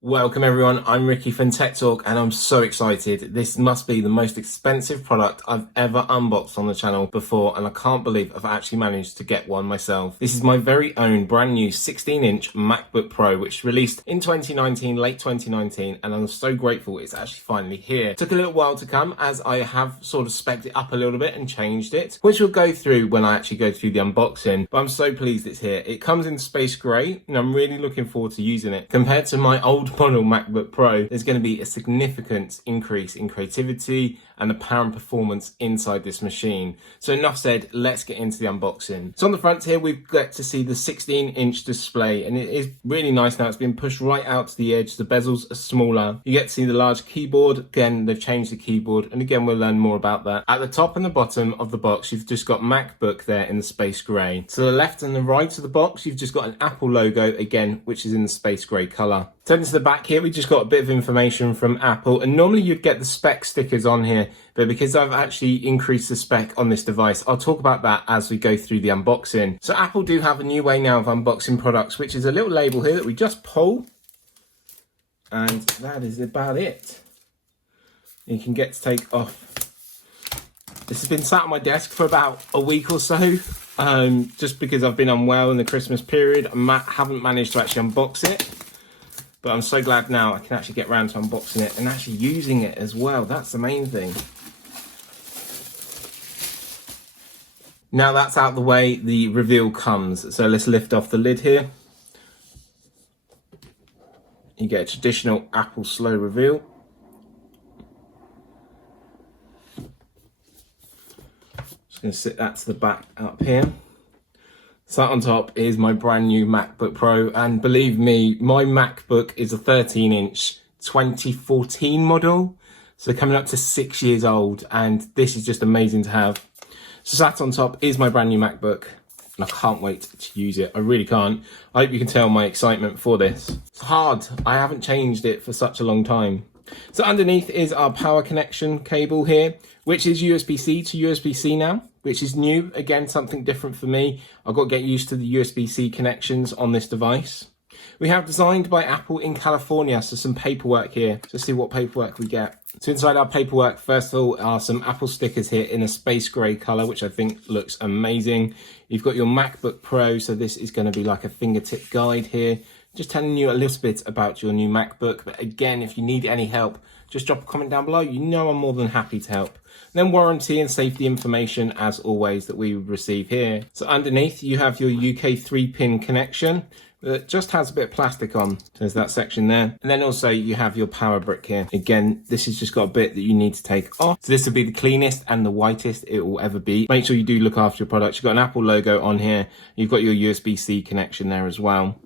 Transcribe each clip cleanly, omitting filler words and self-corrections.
Welcome everyone, I'm Ricky from Tech Talk and I'm so excited. This must be the most expensive product I've ever unboxed on the channel before and I can't believe I've actually managed to get one myself. This is my very own brand new 16-inch MacBook Pro which released in 2019, late 2019, and I'm so grateful it's actually finally here. Took a little while to come as I have sort of spec'd it up a little bit and changed it, which we'll go through when I actually go through the unboxing, but I'm so pleased it's here. It comes in space grey and I'm really looking forward to using it. Compared to my old model MacBook Pro, there's going to be a significant increase in creativity and the power and performance inside this machine. So enough said, let's get into the unboxing. So on the front here, we've got to see the 16-inch display and it is really nice now. It's been pushed right out to the edge. The bezels are smaller. You get to see the large keyboard. Again, they've changed the keyboard and again, we'll learn more about that. At the top and the bottom of the box, you've just got MacBook there in the space grey. To the left and the right of the box, you've just got an Apple logo again, which is in the space grey colour. Turning to the back here, we just got a bit of information from Apple, and normally you'd get the spec stickers on here, but because I've actually increased the spec on this device, I'll talk about that as we go through the unboxing. So Apple do have a new way now of unboxing products, which is a little label here that we just pull, and that is about it. You can get to take off. This has been sat on my desk for about a week or so, just because I've been unwell in the Christmas period. I haven't managed to actually unbox it. But I'm so glad now I can actually get around to unboxing it and actually using it as well. That's the main thing. Now that's out the way, the reveal comes. So let's lift off the lid here. You get a traditional Apple slow reveal. Just going to sit that to the back up here. Sat on top is my brand new MacBook Pro, and believe me, my MacBook is a 13-inch 2014 model, so coming up to 6 years old, and this is just amazing to have. So sat on top is my brand new MacBook, and I can't wait to use it. I really can't. I hope you can tell my excitement for this. It's hard. I haven't changed it for such a long time. So underneath is our power connection cable here, which is USB-C to USB-C now, which is new. Again, something different for me. I've got to get used to the USB-C connections on this device. We have designed by Apple in California, so some paperwork here. Let's see what paperwork we get. So inside our paperwork, first of all, are some Apple stickers here in a space grey colour, which I think looks amazing. You've got your MacBook Pro, so this is going to be like a fingertip guide here, just telling you a little bit about your new MacBook. But again, if you need any help, just drop a comment down below. You know I'm more than happy to help. Then warranty and safety information, as always, that we would receive here. So underneath, you have your UK 3-pin connection that just has a bit of plastic on. So there's that section there. And then also you have your power brick here. Again, this has just got a bit that you need to take off. So this will be the cleanest and the whitest it will ever be. Make sure you do look after your products. You've got an Apple logo on here. You've got your USB-C connection there as well.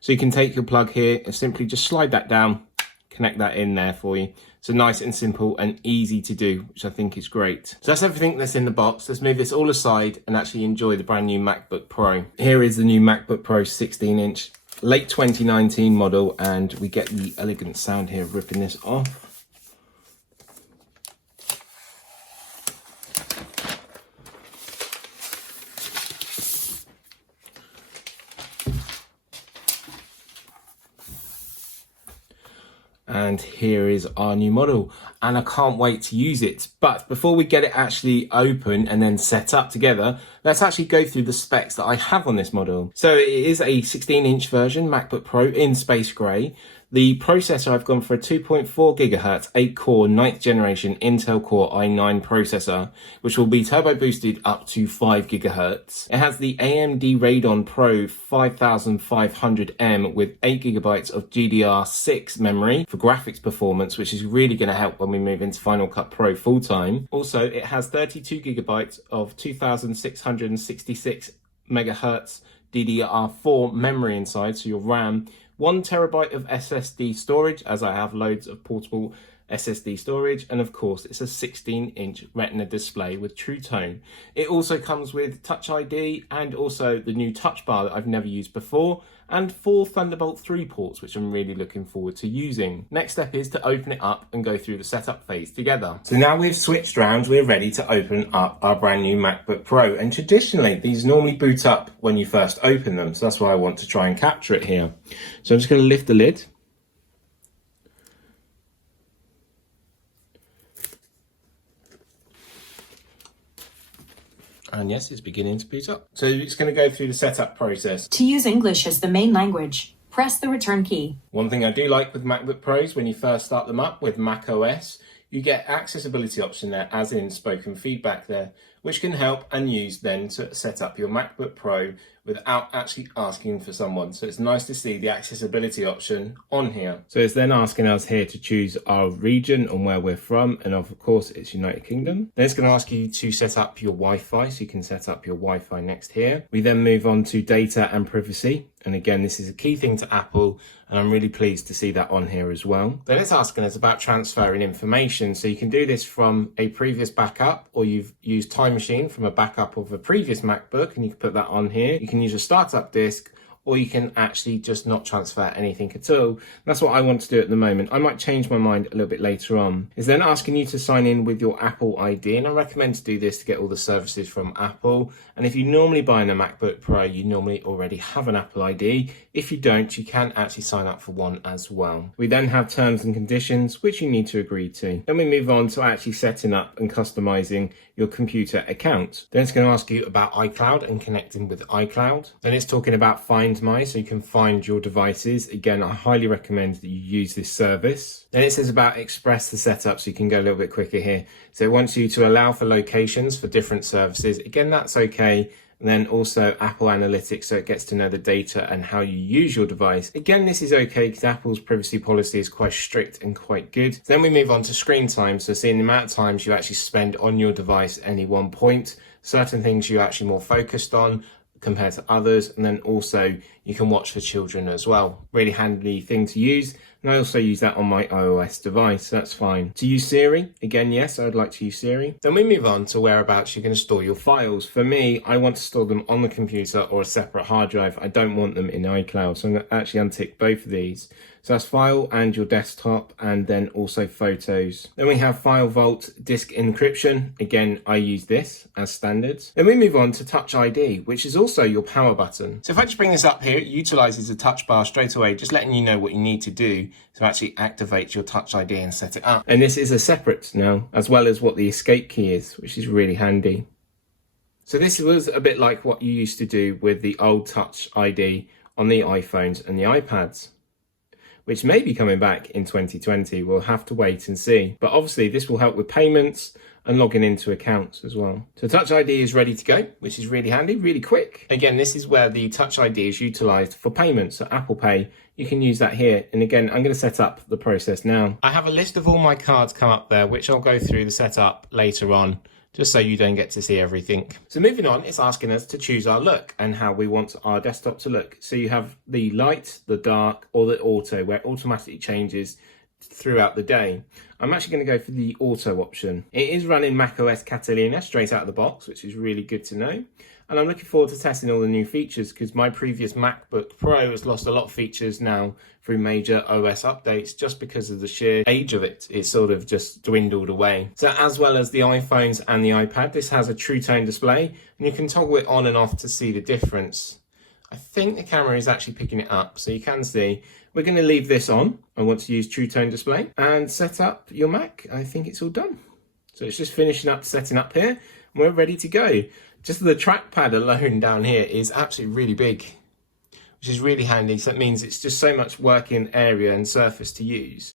So you can take your plug here and simply just slide that down, connect that in there for you. So nice and simple and easy to do, which I think is great. So that's everything that's in the box. Let's move this all aside and actually enjoy the brand new MacBook Pro. Here is the new MacBook Pro 16-inch, late 2019 model, and we get the elegant sound here of ripping this off. And here is our new model, and I can't wait to use it. But before we get it actually open and then set up together, let's actually go through the specs that I have on this model. So it is a 16-inch version MacBook Pro in space grey. The processor, I've gone for a 2.4 gigahertz, 8-core, 9th generation Intel Core i9 processor, which will be turbo boosted up to 5 gigahertz. It has the AMD Radeon Pro 5500M with 8 gigabytes of GDR6 memory for graphics performance, which is really going to help when we move into Final Cut Pro full time. Also, it has 32 gigabytes of 2666 megahertz DDR4 memory inside, so your RAM. 1 terabyte of SSD storage, as I have loads of portable SSD storage, and of course it's a 16-inch Retina display with True Tone. It also comes with Touch ID and also the new touch bar that I've never used before, and 4 Thunderbolt 3 ports, which I'm really looking forward to using. Next step is to open it up and go through the setup phase together. So now we've switched round, we're ready to open up our brand new MacBook Pro, and traditionally these normally boot up when you first open them, so that's why I want to try and capture it here. So I'm just going to lift the lid. And yes, it's beginning to boot up. So it's going to go through the setup process. To use English as the main language, press the return key. One thing I do like with MacBook Pros, when you first start them up with Mac OS, you get accessibility option there, as in spoken feedback there, which can help and use then to set up your MacBook Pro without actually asking for someone. So it's nice to see the accessibility option on here. So it's then asking us here to choose our region and where we're from, and of course it's United Kingdom. Then it's going to ask you to set up your Wi-Fi, so you can set up your Wi-Fi next here. We then move on to data and privacy, and again this is a key thing to Apple, and I'm really pleased to see that on here as well. Then it's asking us about transferring information, so you can do this from a previous backup, or you've used Time Machine from a backup of a previous MacBook, and you can put that on here. You can use a startup disk, or you can actually just not transfer anything at all. That's what I want to do at the moment. I might change my mind a little bit later on. It's then asking you to sign in with your Apple ID, and I recommend to do this to get all the services from Apple. And if you normally buy a MacBook Pro, you normally already have an Apple ID. If you don't, you can actually sign up for one as well. We then have terms and conditions, which you need to agree to. Then we move on to actually setting up and customizing your computer account. Then it's going to ask you about iCloud and connecting with iCloud. Then it's talking about Find My, so you can find your devices. Again, I highly recommend that you use this service. Then it says about Express the setup, so you can go a little bit quicker here. So it wants you to allow for locations for different services. Again, that's okay. And then also Apple Analytics, so it gets to know the data and how you use your device. Again, this is okay because Apple's privacy policy is quite strict and quite good. Then we move on to screen time, so seeing the amount of times you actually spend on your device at any one point, certain things you're actually more focused on compared to others, and then also you can watch for children as well. Really handy thing to use, and I also use that on my iOS device, so that's fine. To use Siri, again, yes, I would like to use Siri. Then we move on to whereabouts you're going to store your files. For me, I want to store them on the computer or a separate hard drive. I don't want them in iCloud, so I'm going to actually untick both of these. So that's file and your desktop, and then also photos. Then we have file vault, disk encryption. Again, I use this as standard. Then we move on to Touch ID, which is also your power button. So if I just bring this up here, it utilizes the touch bar straight away, just letting you know what you need to do to actually activate your Touch ID and set it up. And this is a separate now, as well as what the escape key is, which is really handy. So this was a bit like what you used to do with the old Touch ID on the iPhones and the iPads, which may be coming back in 2020. We'll have to wait and see. But obviously this will help with payments and logging into accounts as well. So Touch ID is ready to go, which is really handy, really quick. Again, this is where the Touch ID is utilized for payments. So Apple Pay, you can use that here. And again, I'm going to set up the process now. I have a list of all my cards come up there, which I'll go through the setup later on, just so you don't get to see everything. So moving on, it's asking us to choose our look and how we want our desktop to look. So you have the light, the dark, or the auto, where it automatically changes throughout the day. I'm actually going to go for the auto option. It is running macOS Catalina straight out of the box, which is really good to know. And I'm looking forward to testing all the new features, because my previous MacBook Pro has lost a lot of features now through major OS updates, just because of the sheer age of it. It's sort of just dwindled away. So as well as the iPhones and the iPad, this has a True Tone display, and you can toggle it on and off to see the difference. I think the camera is actually picking it up, so you can see. We're going to leave this on. I want to use True Tone display and set up your Mac. I think it's all done. So it's just finishing up, setting up here, and we're ready to go. Just the trackpad alone down here is absolutely really big, which is really handy. So that means it's just so much working area and surface to use.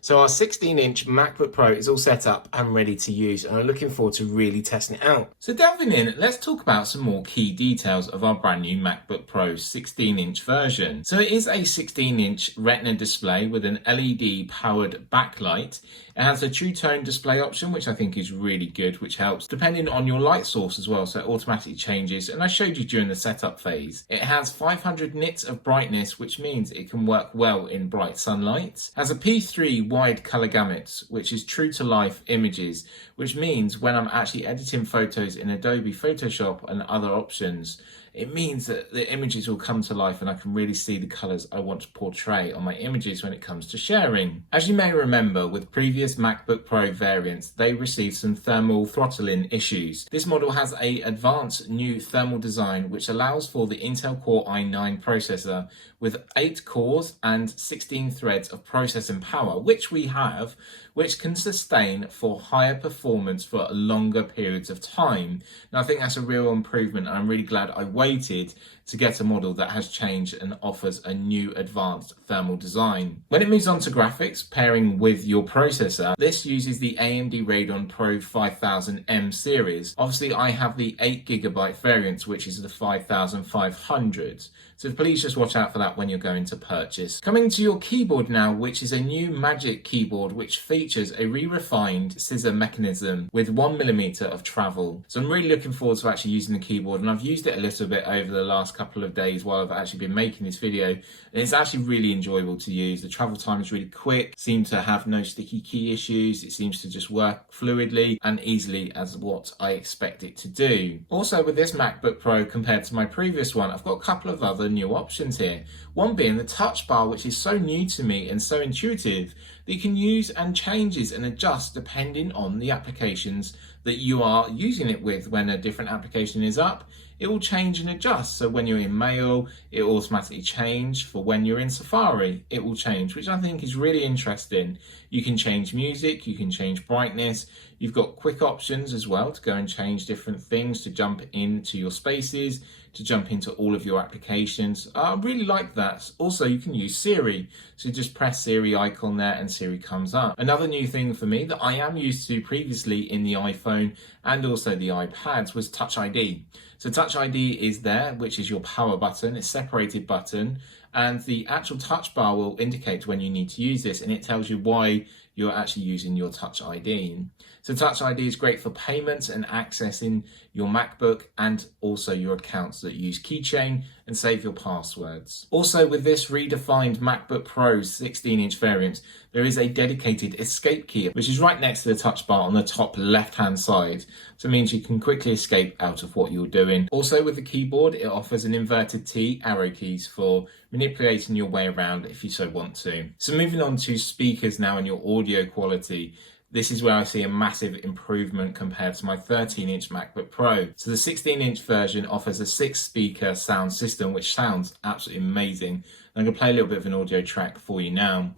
So our 16-inch MacBook Pro is all set up and ready to use, and I'm looking forward to really testing it out. So delving in, let's talk about some more key details of our brand new MacBook Pro 16-inch version. So it is a 16-inch Retina display with an LED powered backlight. It has a True Tone display option, which I think is really good, which helps depending on your light source as well, so it automatically changes, and I showed you during the setup phase. It has 500 nits of brightness, which means it can work well in bright sunlight. It has a P3 wide color gamut, which is true to life images, which means when I'm actually editing photos in Adobe Photoshop and other options, it means that the images will come to life and I can really see the colors I want to portray on my images when it comes to sharing. As you may remember, with previous MacBook Pro variants, they received some thermal throttling issues. This model has an advanced new thermal design which allows for the Intel Core i9 processor with 8 cores and 16 threads of processing power, which we have, which can sustain for higher performance for longer periods of time. Now, I think that's a real improvement, and I'm really glad I waited to get a model that has changed and offers a new advanced thermal design. When it moves on to graphics, pairing with your processor, this uses the AMD Radeon Pro 5000M series. Obviously, I have the 8GB variant, which is the 5500. So please just watch out for that when you're going to purchase. Coming to your keyboard now, which is a new Magic keyboard, which features a re-refined scissor mechanism with 1mm of travel. So I'm really looking forward to actually using the keyboard, and I've used it a little bit over the last couple of days while I've actually been making this video, and it's actually really enjoyable to use. The travel time is really quick, seems to have no sticky key issues, it seems to just work fluidly and easily as what I expect it to do. Also, with this MacBook Pro compared to my previous one, I've got a couple of other new options here. One being the touch bar, which is so new to me and so intuitive that you can use and changes and adjust depending on the applications that you are using it with. When a different application is up, it will change and adjust. So when you're in Mail, it will automatically change. For when you're in Safari, it will change, which I think is really interesting. You can change music, you can change brightness. You've got quick options as well to go and change different things, to jump into your spaces, to jump into all of your applications. I really like that. Also, you can use Siri. So just press Siri icon there and Siri comes up. Another new thing for me that I am used to previously in the iPhone and also the iPads was Touch ID. So Touch ID is there, which is your power button. It's a separated button, and the actual touch bar will indicate when you need to use this, and it tells you why you're actually using your Touch ID. So Touch ID is great for payments and accessing your MacBook and also your accounts that use Keychain and save your passwords. Also, with this redefined MacBook Pro 16-inch variant, there is a dedicated escape key, which is right next to the touch bar on the top left-hand side. So it means you can quickly escape out of what you're doing. Also, with the keyboard, it offers an inverted T arrow keys for manipulating your way around if you so want to. So moving on to speakers now and your audio quality. This is where I see a massive improvement compared to my 13-inch MacBook Pro. So the 16-inch version offers a 6-speaker sound system, which sounds absolutely amazing. I'm going to play a little bit of an audio track for you now.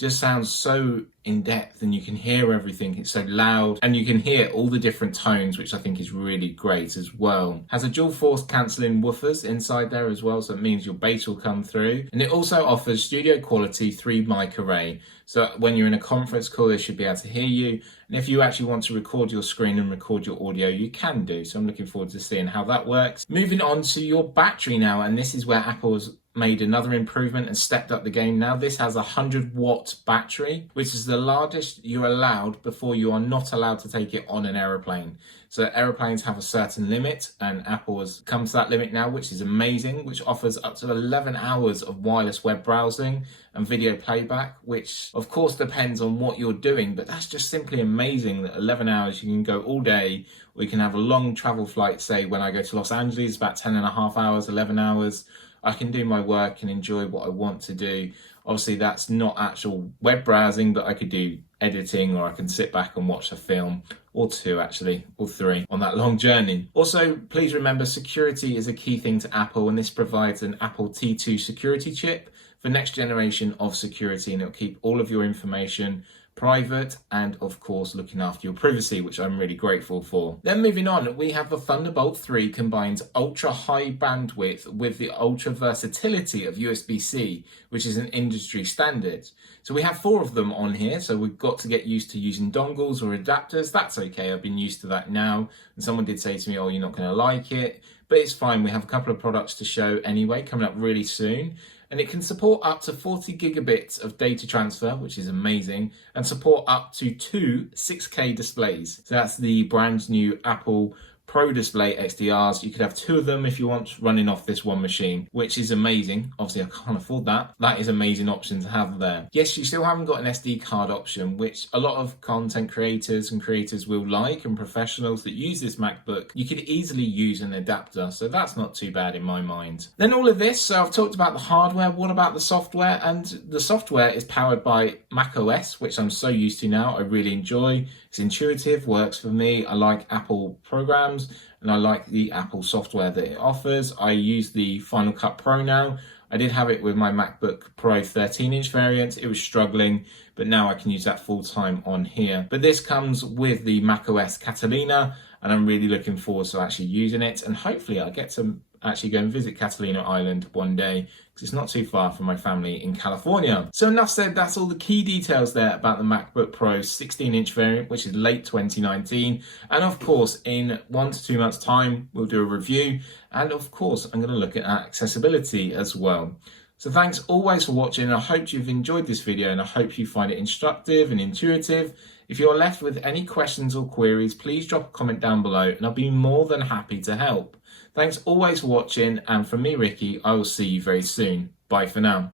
Just sounds so in depth, and you can hear everything. It's so loud, and you can hear all the different tones, which I think is really great as well. Has a dual force cancelling woofers inside there as well, so it means your bass will come through. And it also offers studio quality 3 mic array. So when you're in a conference call, they should be able to hear you. And if you actually want to record your screen and record your audio, you can do. So I'm looking forward to seeing how that works. Moving on to your battery now, and this is where Apple's made another improvement and stepped up the game now. This has a 100-watt battery, which is the largest you're allowed before you are not allowed to take it on an aeroplane. So aeroplanes have a certain limit, and Apple has come to that limit now, which is amazing, which offers up to 11 hours of wireless web browsing and video playback, which of course depends on what you're doing, but that's just simply amazing that 11 hours, you can go all day. We can have a long travel flight, say when I go to Los Angeles, about 10 and a half hours, 11 hours. I can do my work and enjoy what I want to do. Obviously, that's not actual web browsing, but I could do editing, or I can sit back and watch a film, or two actually, or three, on that long journey. Also, please remember, security is a key thing to Apple, and this provides an Apple T2 security chip for next generation of security, and it'll keep all of your information private, and of course looking after your privacy, which I'm really grateful for. Then moving on, we have the Thunderbolt 3 combines ultra high bandwidth with the ultra versatility of USB-C, which is an industry standard. So we have 4 of them on here, so we've got to get used to using dongles or adapters. That's okay, I've been used to that now. And someone did say to me, oh, you're not going to like it, but it's fine. We have a couple of products to show anyway, coming up really soon. And it can support up to 40 gigabits of data transfer, which is amazing, and support up to 2 6K displays. So that's the brand new Apple Pro Display XDRs. You could have 2 of them if you want, running off this one machine, which is amazing. Obviously, I can't afford that. That is an amazing option to have there. Yes, you still haven't got an SD card option, which a lot of content creators and creators will like, and professionals that use this MacBook. You could easily use an adapter, so that's not too bad in my mind. Then all of this, so I've talked about the hardware. What about the software? And the software is powered by macOS, which I'm so used to now. I really enjoy. It's intuitive, works for me. I like Apple programs and I like the Apple software that it offers. I use the Final Cut Pro now. I did have it with my MacBook Pro 13-inch variant. It was struggling, but now I can use that full time on here. But this comes with the macOS Catalina, and I'm really looking forward to actually using it. And hopefully I get to actually go and visit Catalina Island one day, because it's not too far from my family in California. So enough said, that's all the key details there about the MacBook Pro 16-inch variant, which is late 2019. And of course, in 1 to 2 months' time, we'll do a review. And of course, I'm going to look at accessibility as well. So thanks always for watching. I hope you've enjoyed this video, and I hope you find it instructive and intuitive. If you're left with any questions or queries, please drop a comment down below and I'll be more than happy to help. Thanks always for watching, and from me, Ricky, I will see you very soon. Bye for now.